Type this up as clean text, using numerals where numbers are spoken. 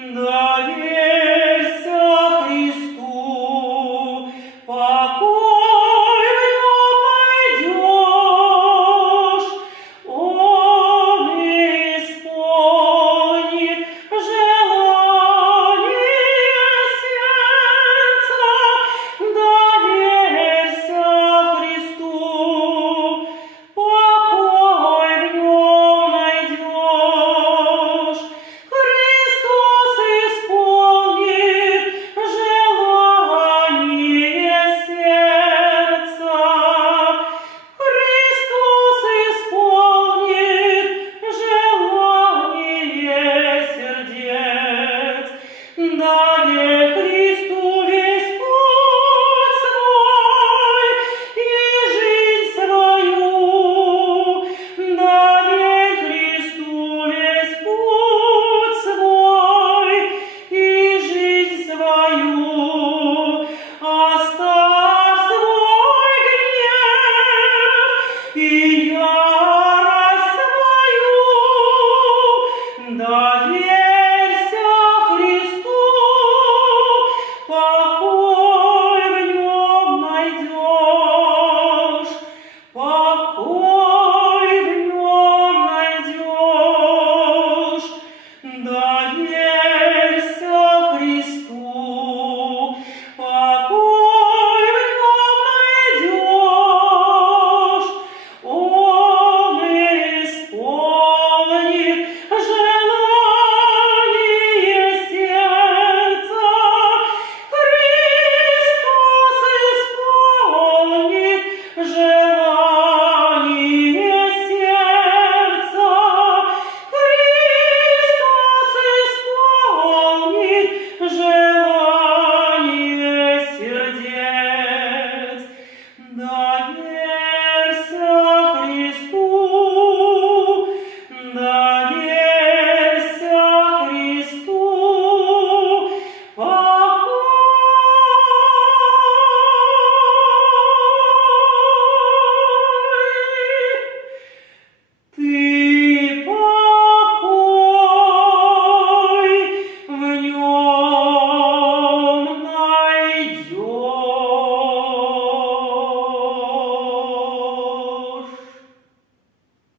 Доверься Христу, покой в нем найдешь. Он исполнит желание сердца. Доверься Христу, покой в нем найдешь. Христос исполнит желание сердца. Христос исполнит желание сердец. Дай Христу весь путь свой и жизнь свою. Дай Христу весь путь свой и жизнь свою. Оставь свой гнев и ярость свою. Дай